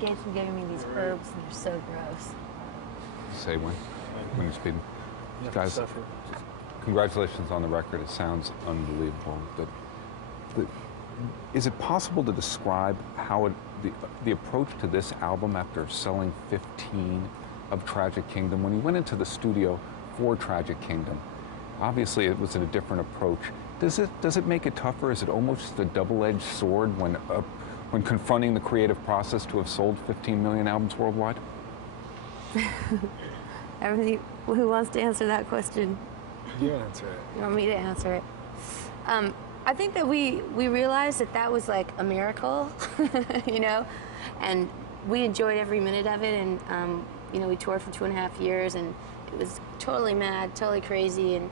Gabe's been giving me these herbs, and they're so gross. Say when you're speeding. You have Guys, to suffer. congratulations on the record. It sounds unbelievable. But is it possible to describe how the approach to this album after selling 15 of Tragic Kingdom, when you went into the studio for Tragic Kingdom, obviously it was a different approach. Does it make it tougher? Is it almost a double-edged sword when confronting the creative process to have sold 15 million albums worldwide? Everybody, who wants to answer that question? You answer it. You want me to answer it? I think that we realized that was like a miracle, you know, and we enjoyed every minute of it. And you know, we toured for 2.5 years, and it was totally mad, totally crazy. And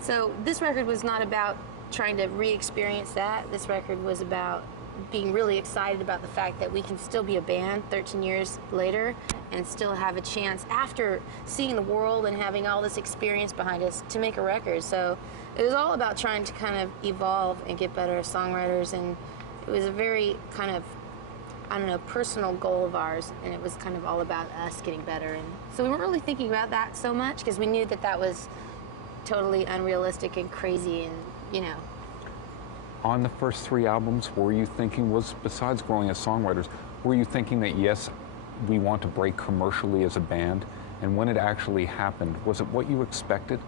so this record was not about trying to re-experience that. This record was about being really excited about the fact that we can still be a band 13 years later and still have a chance after seeing the world and having all this experience behind us to make a record. So it was all about trying to kind of evolve and get better as songwriters, and it was a very kind of, I don't know, personal goal of ours, and it was kind of all about us getting better. And so we weren't really thinking about that so much because we knew that was totally unrealistic and crazy, and you know. On the first 3 albums, were you thinking, besides growing as songwriters, were you thinking that yes, we want to break commercially as a band? And when it actually happened, was it what you expected?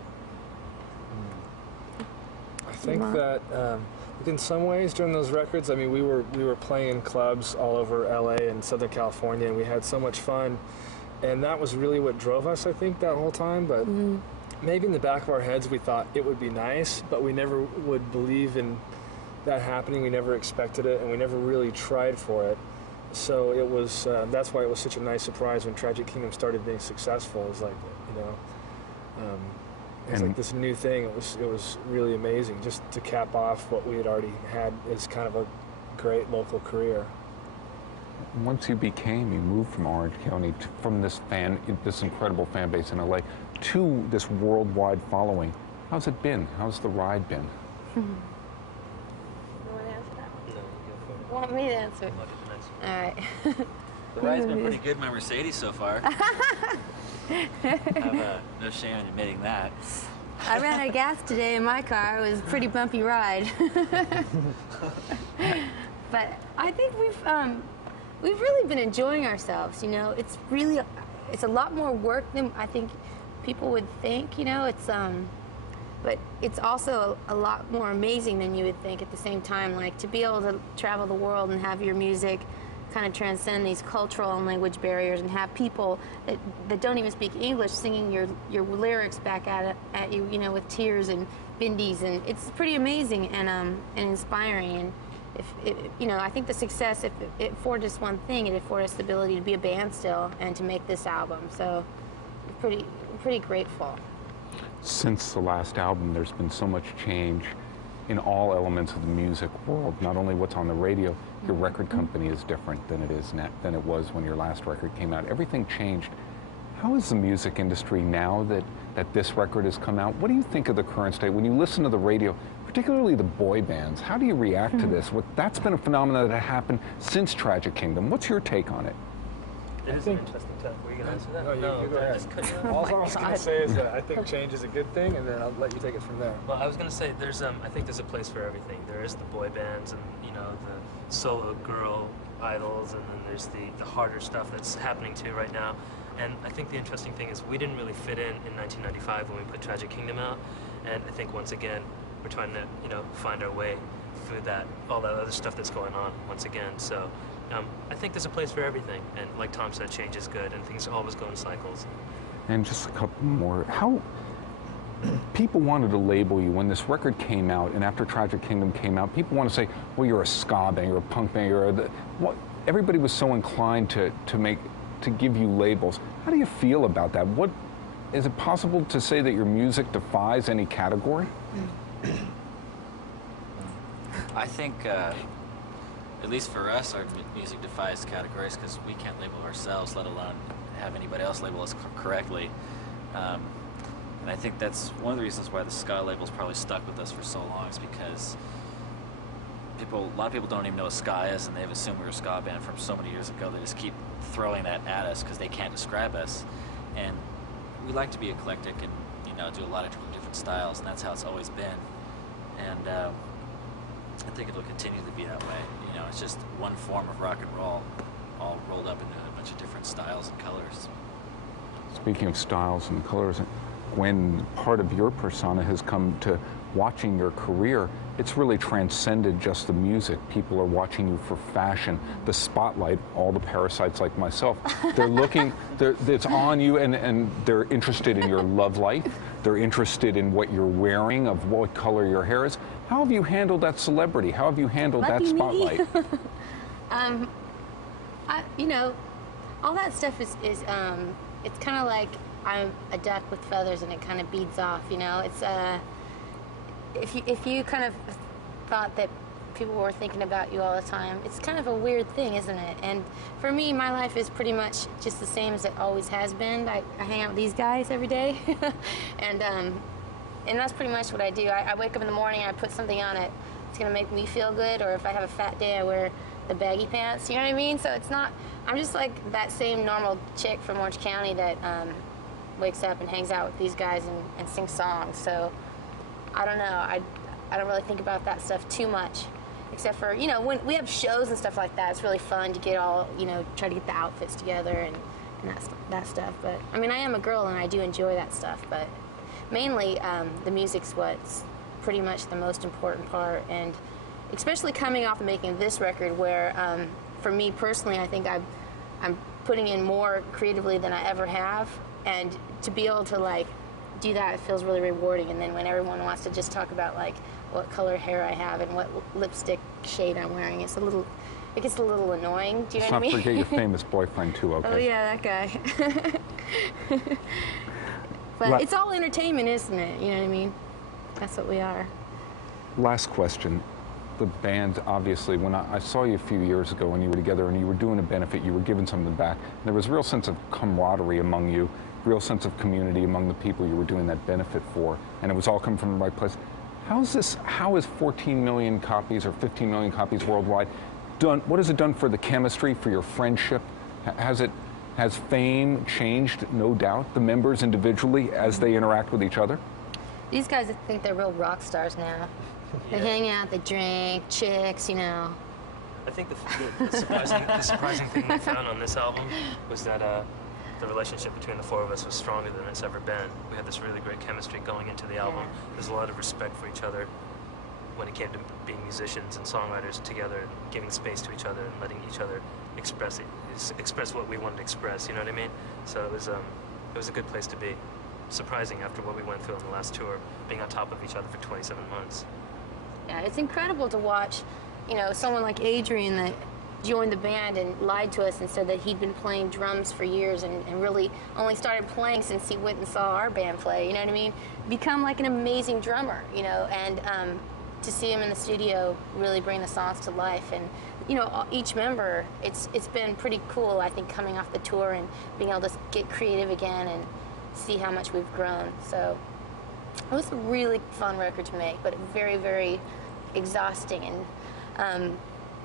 I think that in some ways during those records, I mean, we were playing in clubs all over LA and Southern California, and we had so much fun, and that was really what drove us, I think, that whole time. But maybe in the back of our heads we thought it would be nice, but we never would believe in that happening. We never expected it, and we never really tried for it. So it was that's why it was such a nice surprise when Tragic Kingdom started being successful. It was like, you know, it was like this new thing. It was really amazing just to cap off what we had already had as kind of a great local career. Once you moved from Orange County, from this incredible fan base in LA, to this worldwide following. How's it been? How's the ride been? You want to answer that one? No, you go for it. Want me to answer it? All right. The ride's been pretty good in my Mercedes so far. I have no shame in admitting that. I ran out of gas today in my car. It was a pretty bumpy ride. But I think we've really been enjoying ourselves. You know, it's a lot more work than I think people would think. You know, but it's also a lot more amazing than you would think at the same time. Like, to be able to travel the world and have your music kind of transcend these cultural and language barriers, and have people that don't even speak English singing your lyrics back at you, you know, with tears and bindis, and it's pretty amazing and inspiring. And you know, I think the success, if it afforded us one thing, it afforded us the ability to be a band still and to make this album. So we're pretty grateful. Since the last album, there's been so much change in all elements of the music world. Not only what's on the radio, your record company is different than it was when your last record came out. Everything changed. How is the music industry now that this record has come out? What do you think of the current state? When you listen to the radio, particularly the boy bands, how do you react to this? That's been a phenomenon that happened since Tragic Kingdom. What's your take on it? It is an interesting topic. Were you going to answer that? No, you go ahead. Just cut you off. All I was going to say is that I think change is a good thing, and then I'll let you take it from there. Well, I was going to say I think there's a place for everything. There is the boy bands and, you know, the solo girl idols, and then there's the harder stuff that's happening too right now. And I think the interesting thing is we didn't really fit in 1995 when we put Tragic Kingdom out, and I think once again we're trying to, you know, find our way through all that other stuff that's going on once again. So I think there's a place for everything, and like Tom said, change is good, and things always go in cycles. And just a couple more. How people wanted to label you when this record came out, and after Tragic Kingdom came out, people want to say, well, you're a ska band, you're a punk band, everybody was so inclined to give you labels. How do you feel about that? Is it possible to say that your music defies any category? I think, at least for us, our music defies categories because we can't label ourselves, let alone have anybody else label us correctly. And I think that's one of the reasons why the ska label's probably stuck with us for so long, is because a lot of people don't even know what ska is, and they've assumed we're a ska band from so many years ago. They just keep throwing that at us because they can't describe us. And we like to be eclectic and, you know, do a lot of different styles, and that's how it's always been. And I think it'll continue to be that way. You know, it's just one form of rock and roll, all rolled up into a bunch of different styles and colors. Speaking of styles and colors, when part of your persona has come to watching your career, it's really transcended just the music. People are watching you for fashion, the spotlight, all the parasites like myself. They're looking, it's on you, and they're interested in your love life. They're interested in what you're wearing, of what color your hair is. How have you handled that celebrity? How have you handled that spotlight? You know, all that stuff is it's kind of like I'm a duck with feathers, and it kind of beads off. You know, it's if you kind of thought that people were thinking about you all the time, it's kind of a weird thing, isn't it? And for me, my life is pretty much just the same as it always has been. I hang out with these guys every day, and that's pretty much what I do. I wake up in the morning and I put something on it. It's gonna make me feel good, or if I have a fat day, I wear the baggy pants. You know what I mean? So it's not. I'm just like that same normal chick from Orange County that wakes up and hangs out with these guys and sings songs. So I don't know. I don't really think about that stuff too much, except for, you know, when we have shows and stuff like that, it's really fun to get all, you know, try to get the outfits together and that stuff. But I mean, I am a girl and I do enjoy that stuff, but mainly the music's what's pretty much the most important part. And especially coming off of making this record, where for me personally, I think I'm putting in more creatively than I ever have, and to be able to like do that, it feels really rewarding. And then when everyone wants to just talk about like what color hair I have and what lipstick shade I'm wearing, it gets a little annoying. Do you know what I mean? Let's not forget your famous boyfriend too, okay? Oh yeah, that guy. But it's all entertainment, isn't it? You know what I mean? That's what we are. Last question. The band, obviously, when I saw you a few years ago when you were together and you were doing a benefit, you were giving something back. There was a real sense of camaraderie among you, real sense of community among the people you were doing that benefit for, and it was all coming from the right place. How is 14 million copies or 15 million copies worldwide done? What has it done for the chemistry, for your friendship? Has fame changed, no doubt, the members individually as they interact with each other? These guys think they're real rock stars now. They hang out, they drink, chicks, you know. I think the surprising thing we found on this album was that the relationship between the four of us was stronger than it's ever been. We had this really great chemistry going into the album. There's a lot of respect for each other when it came to being musicians and songwriters together, and giving space to each other and letting each other express what we wanted to express. You know what I mean? So it was a good place to be. Surprising after what we went through on the last tour, being on top of each other for 27 months. Yeah, it's incredible to watch, you know, someone like Adrian that joined the band and lied to us and said that he'd been playing drums for years and really only started playing since he went and saw our band play, you know what I mean? Become like an amazing drummer, you know, and to see him in the studio really bring the songs to life. And, you know, each member, it's been pretty cool, I think, coming off the tour and being able to get creative again and see how much we've grown. So it was a really fun record to make, but very, very exhausting. And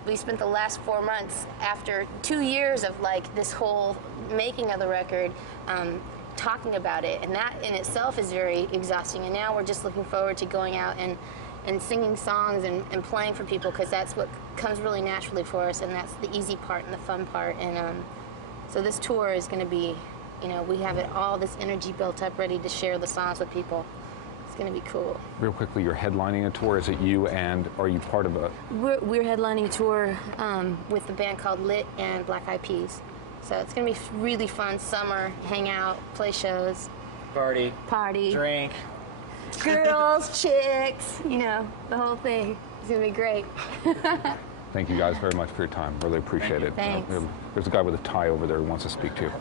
we spent the last 4 months, after 2 years of like this whole making of the record, talking about it, and that in itself is very exhausting. And now we're just looking forward to going out and singing songs and playing for people, because that's what comes really naturally for us, and that's the easy part and the fun part. And so this tour is going to be, you know, we have all this energy built up ready to share the songs with people. It's going to be cool. Real quickly, you're headlining a tour. Is it you, and are you part of a... We're headlining a tour with the band called Lit and Black Eyed Peas. So it's going to be really fun summer, hang out, play shows. Party. Drink. Girls, chicks, you know, the whole thing. It's going to be great. Thank you guys very much for your time. Really appreciate it. Thanks. There's a guy with a tie over there who wants to speak to you.